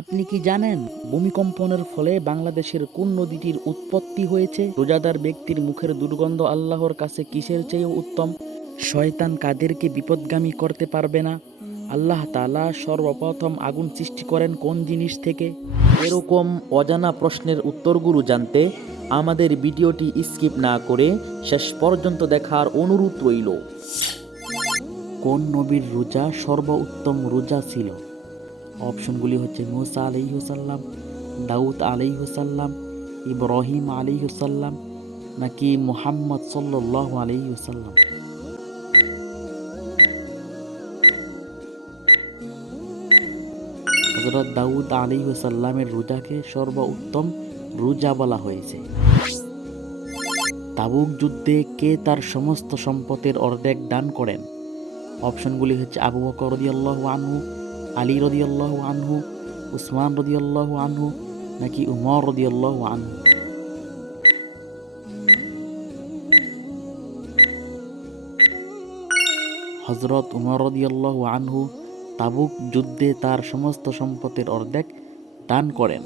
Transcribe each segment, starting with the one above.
আপনি কি জানেন ভূমিকম্পনের ফলে বাংলাদেশের কোন নদীটির উৎপত্তি হয়েছে? রোজাদার ব্যক্তির মুখের দুর্গন্ধ আল্লাহর কাছে কিসের চেয়েও উত্তম? শয়তান কাদেরকে বিপদগামী করতে পারবে না? আল্লাহ তাআলা সর্বপ্রথম আগুন সৃষ্টি করেন কোন জিনিস থেকে? এরকম অজানা প্রশ্নের উত্তরগুলো জানতে আমাদের ভিডিওটি স্কিপ না করে শেষ পর্যন্ত দেখার অনুরোধ রইল। কোন নবীর রোজা সর্বোত্তম রোজা ছিল? অপশনগুলি হচ্ছে মুসা আলাইহিসাল্লাম, দাউদ আলাইহিসাল্লাম, ইব্রাহিম আলাইহিসাল্লাম নাকি মুহাম্মদ সাল্লাল্লাহু আলাইহিসাল্লাম। হযরত দাউদ আলাইহিসাল্লামের রোজাকে সর্বোত্তম রোজা বলা হয়েছে। তাবুক যুদ্ধে কে তার সমস্ত সম্পদের অর্ধেক দান করেন? অপশনগুলি হচ্ছে আবু বকর রাদিয়াল্লাহু আনহু, আলী রাদিয়াল্লাহু আনহু, উসমান রাদিয়াল্লাহু আনহু নাকি উমর রাদিয়াল্লাহু আনহু। হযরত উমর রাদিয়াল্লাহু আনহু তাবুক যুদ্ধে তার সমস্ত সম্পদের অর্ধেক দান করেন।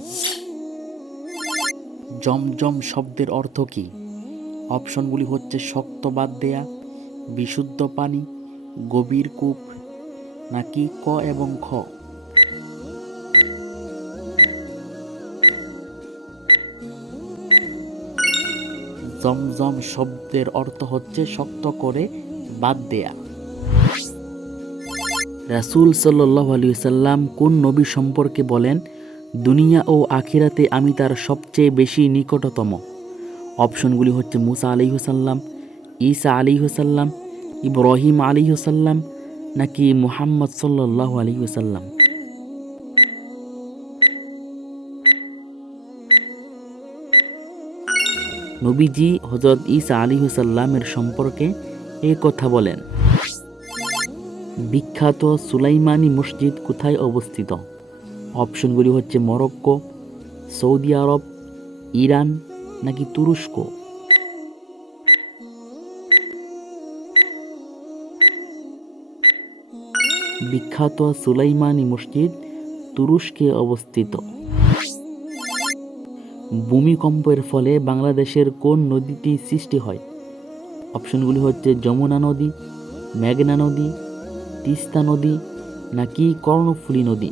জমজম শব্দের অর্থ কী? অপশনগুলি হচ্ছে শক্ত বাদ দেয়া, বিশুদ্ধ পানি, গভীর কূপ নাকি ক এবং খ। জমজম শব্দের অর্থ হচ্ছে শক্ত করে বাদ দেয়া। রাসূল সাল্লাল্লাহু আলাইহি ওয়াসাল্লাম কোন নবী সম্পর্কে বলেন, দুনিয়া ও আখিরাতে আমি তার সবচেয়ে বেশি নিকটতম? অপশনগুলি হচ্ছে মুসা আলাইহিসাল্লাম, ঈসা আলাইহিসাল্লাম, ইব্রাহিম আলাইহিসাল্লাম নাকি মুহাম্মদ সাল্লাল্লাহু আলাইহি ওয়াসাল্লাম। নবীজি হযরত ঈসা আলাইহিসাল্লামের সম্পর্কে এই কথা বলেন। বিখ্যাত সুলাইমানি মসজিদ কোথায় অবস্থিত? অপশনগুলি হচ্ছে মরক্কো, সৌদি আরব, ইরান নাকি তুরস্ক। বিখ্যাত সুলাইমানি মসজিদ তুরস্কে অবস্থিত। ভূমিকম্পের ফলে বাংলাদেশের কোন নদীটি সৃষ্টি হয়? অপশনগুলি হচ্ছে যমুনা নদী, মেঘনা নদী, তিস্তা নদী নাকি কর্ণফুলী নদী।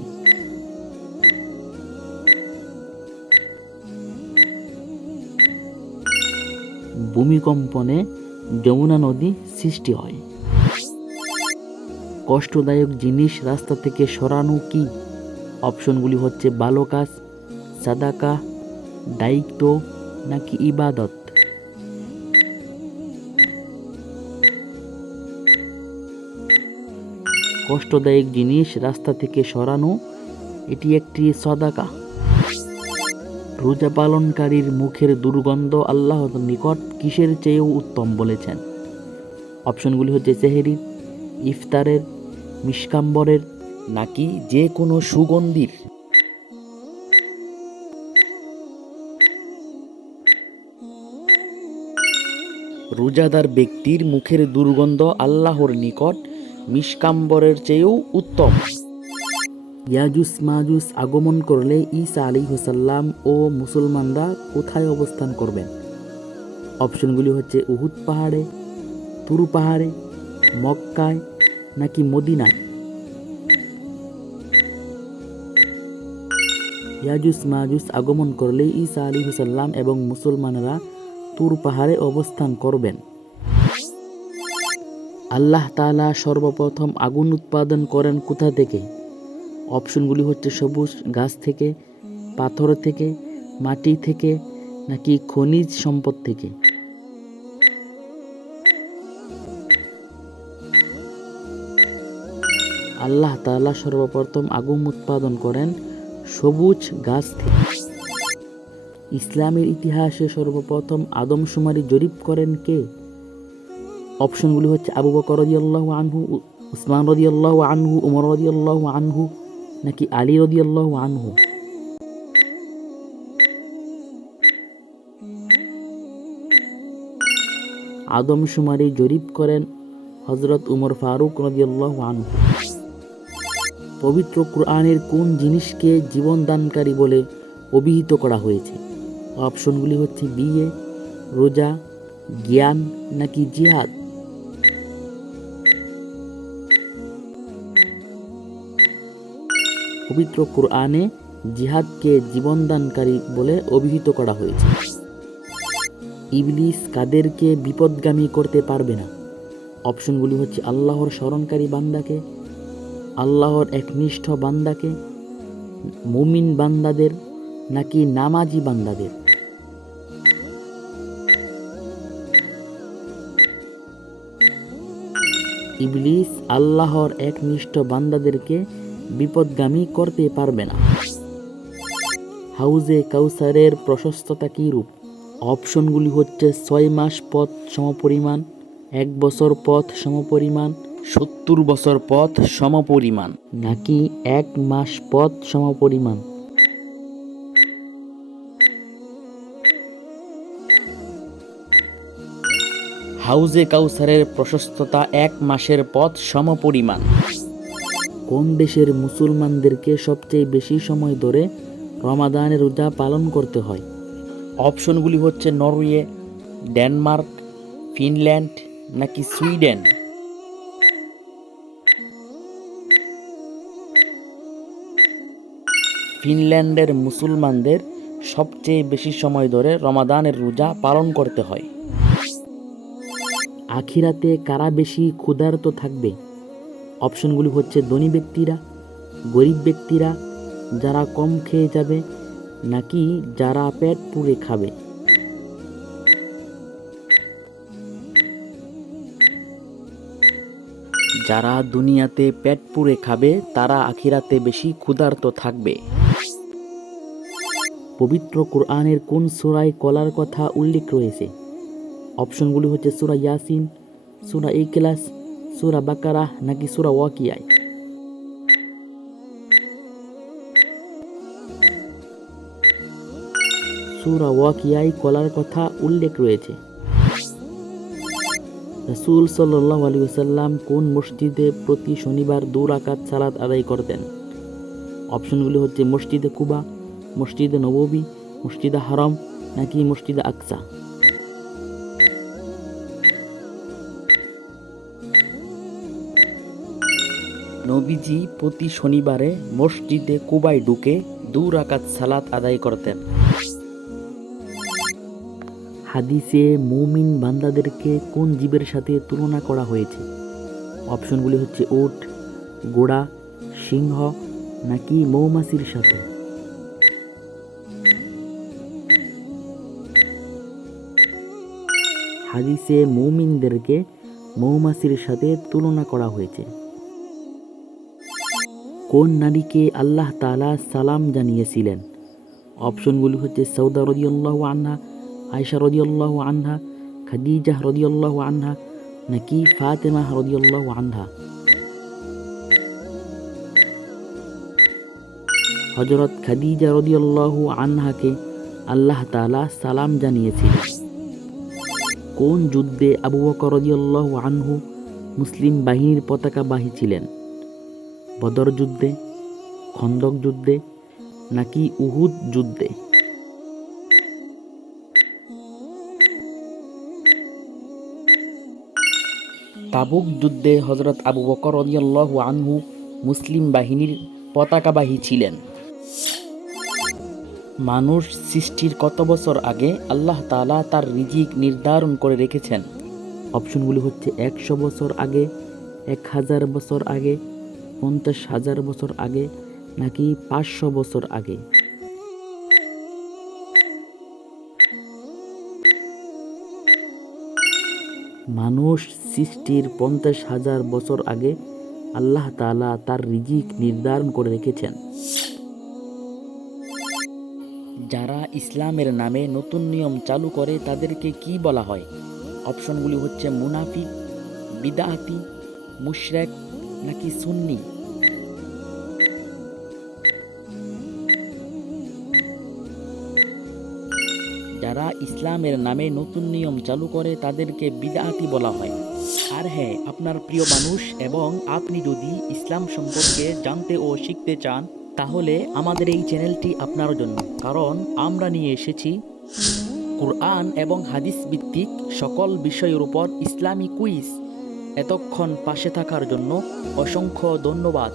ভূমিকম্পনে যমুনা নদী সৃষ্টি হয়। কষ্টদায়ক জিনিস রাস্তা থেকে সরানো কি? অপশনগুলি হচ্ছে ভালো কাজ, সাদাকা, দায়িত্ব নাকি ইবাদত। কষ্টদায়ক জিনিস রাস্তা থেকে সরানো এটি একটি সাদাকা। রোজা পালনকারীর মুখের দুর্গন্ধ আল্লাহর নিকট কিসের চেয়েও উত্তম বলেছেন? অপশনগুলি হচ্ছে সেহরির, ইফতারের, মিষ্কাম্বরের নাকি যে কোনো সুগন্ধির। রোজাদার ব্যক্তির মুখের দুর্গন্ধ আল্লাহর নিকট মিষ্কাম্বরের চেয়েও উত্তম। ইয়াজুজ মাজুজ আগমন করলে ঈসা আলাইহিসসালাম ও মুসলমানরা কোথায় অবস্থান করবেন? অপশনগুলি হচ্ছে উহুদ পাহাড়ে, তুর পাহাড়ে, মক্কায় নাকি মদিনায়। ইয়াজুজ মাজুজ আগমন করলে ঈসা আলাইহিসসালাম এবং মুসলমানরা তুর পাহাড়ে অবস্থান করবেন। আল্লাহ তাআলা সর্বপ্রথম আগুন উৎপাদন করেন কোথা থেকে? অপশনগুলি হচ্ছে সবুজ গাছ থেকে, পাথর থেকে, মাটি থেকে নাকি খনিজ সম্পদ থেকে। আল্লাহ তাআলা সর্বপ্রথম আগুন উৎপাদন করেন সবুজ গাছ থেকে। ইসলামের ইতিহাসে সর্বপ্রথম আদমশুমারি জরিপ করেন কে? অপশনগুলি হচ্ছে আবু বকর রাদিয়াল্লাহু আনহু, উসমান রাদিয়াল্লাহু আনহু, উমর রাদিয়াল্লাহু আনহু নাকি আলী রাদিয়াল্লাহু আনহু। আদমশুমারি জরিপ করেন হযরত উমর ফারুক রাদিয়াল্লাহু আনহু। পবিত্র কুরআনের কোন জিনিসকে জীবনদানকারী বলে অভিহিত করা হয়েছে? অপশনগুলি হচ্ছে বিয়ে, রোজা, জ্ঞান নাকি জিহাদ। পবিত্র কুরআনে জিহাদকে জীবনদানকারী বলে অভিহিত করা হয়েছে। ইবলিস কাদেরকে বিপদগামী করতে পারবে না? অপশনগুলি হচ্ছে আল্লাহর স্মরণকারী বান্দাকে, আল্লাহর একনিষ্ঠ বান্দাকে, মুমিন বান্দাদের নাকি নামাজি বান্দাদের। ইবলিস আল্লাহর একনিষ্ঠ বান্দাদেরকে বিপদগামী করতে পারবে না। হাউজে কাউসারের প্রশস্ততা কী রূপ? অপশনগুলি হচ্ছে 6 মাস পথ সমপরিমাণ, 1 বছর পথ সমপরিমাণ, 70 বছর পথ সমপরিমাণ নাকি 1 মাস পথ সমপরিমাণ। হাউজে কাউসারের প্রশস্ততা 1 মাসের পথ সমপরিমাণ। কোন দেশের মুসলমানদেরকে সবচেয়ে বেশি সময় ধরে রমাদানের রোজা পালন করতে হয়? অপশনগুলি হচ্ছে নরওয়ে, ডেনমার্ক, ফিনল্যান্ড নাকি সুইডেন। ফিনল্যান্ডের মুসলমানদের সবচেয়ে বেশি সময় ধরে রমাদানের রোজা পালন করতে হয়। আখিরাতে কারা বেশি ক্ষুধার্ত থাকবে? অপশনগুলি হচ্ছে ধনী ব্যক্তিরা, গরিব ব্যক্তিরা, যারা কম খেয়ে যাবে নাকি যারা পেট পুড়ে খাবে। যারা দুনিয়াতে পেট পুড়ে খাবে তারা আখিরাতে বেশি ক্ষুধার্ত থাকবে। পবিত্র কুরআনের কোন সূরায় কলার কথা উল্লেখ রয়েছে? অপশনগুলি হচ্ছে সূরা ইয়াসিন, সূরা ইখলাস, সূরা বাকারা নাকি সূরা ওয়াকিয়া। সূরা ওয়াকিয়ায় কলার কথা উল্লেখ রয়েছে। রাসূল সাল্লাল্লাহু আলাইহি ওয়াসাল্লাম কোন মসজিদে প্রতি শনিবার 2 রাকাত সালাত আদায় করতেন? অপশনগুলি হচ্ছে মসজিদে কুবা, মসজিদে নববী, মসজিদে হারাম নাকি মসজিদে আকসা। নবীজি প্রতি শনিবারে মসজিদে কুবায় ঢুকে 2 রাকাত সালাত আদায় করতেন। হাদিসে মুমিন বান্দাদেরকে কোন জীবের সাথে তুলনা করা হয়েছে? অপশনগুলি হচ্ছে উট, ঘোড়া, সিংহ নাকি মৌমাছির সাথে। হাদিসে মুমিনদেরকে মৌমাছির সাথে তুলনা করা হয়েছে। কোন নারীকে আল্লাহ তাআলা সালাম জানিয়েছিলেন? অপশনগুলি হচ্ছে সৌদা রাদিয়াল্লাহু আনহা, আয়েশা রাদিয়াল্লাহু আনহা, খাদিজা রাদিয়াল্লাহু আনহা নাকি ফাতেমা রাদিয়াল্লাহু আনহা। হযরত খাদিজা রাদিয়াল্লাহু আনহাকে আল্লাহ তাআলা সালাম জানিয়েছিলেন। কোন যুদ্ধে আবু বকর রাদিয়াল্লাহু আনহু মুসলিম বাহিনীর পতাকাবাহী ছিলেন? বদর যুদ্ধে, খন্দক যুদ্ধে নাকি উহুদ যুদ্ধে। তাবুক যুদ্ধে হযরত আবু বকর রাদিয়াল্লাহু আনহু মুসলিম বাহিনীর পতাকাবাহী ছিলেন। মানুষ সৃষ্টির কত বছর আগে আল্লাহ তাআলা তার রিজিক নির্ধারণ করে রেখেছেন? অপশনগুলি হচ্ছে 100 বছর আগে, 1000 বছর আগে, 50,000 বছর আগে নাকি 500 বছর আগে। মানুষ সৃষ্টির 50,000 বছর আগে আল্লাহ তাআলা তার রিজিক নির্ধারণ করে রেখেছেন। যারা ইসলামের নামে নতুন নিয়ম চালু করে তাদেরকে কি বলা হয়? অপশনগুলি হচ্ছে মুনাফিক, বিদআতি, মুশরিক নাকি সুন্নি। যারা ইসলামের নামে নতুন নিয়ম চালু করে তাদেরকে বিদআতি বলা হয়। আর হ্যাঁ, আপনার প্রিয় মানুষ এবং আপনি যদি ইসলাম সম্পর্কে জানতে ও শিখতে চান, তাহলে আমাদের এই চ্যানেলটি আপনার জন্য। কারণ আমরা নিয়ে এসেছি কুরআন এবং হাদিস ভিত্তিক সকল বিষয়ের উপর ইসলামী কুইজ। এতক্ষণ পাশে থাকার জন্য অসংখ্য ধন্যবাদ।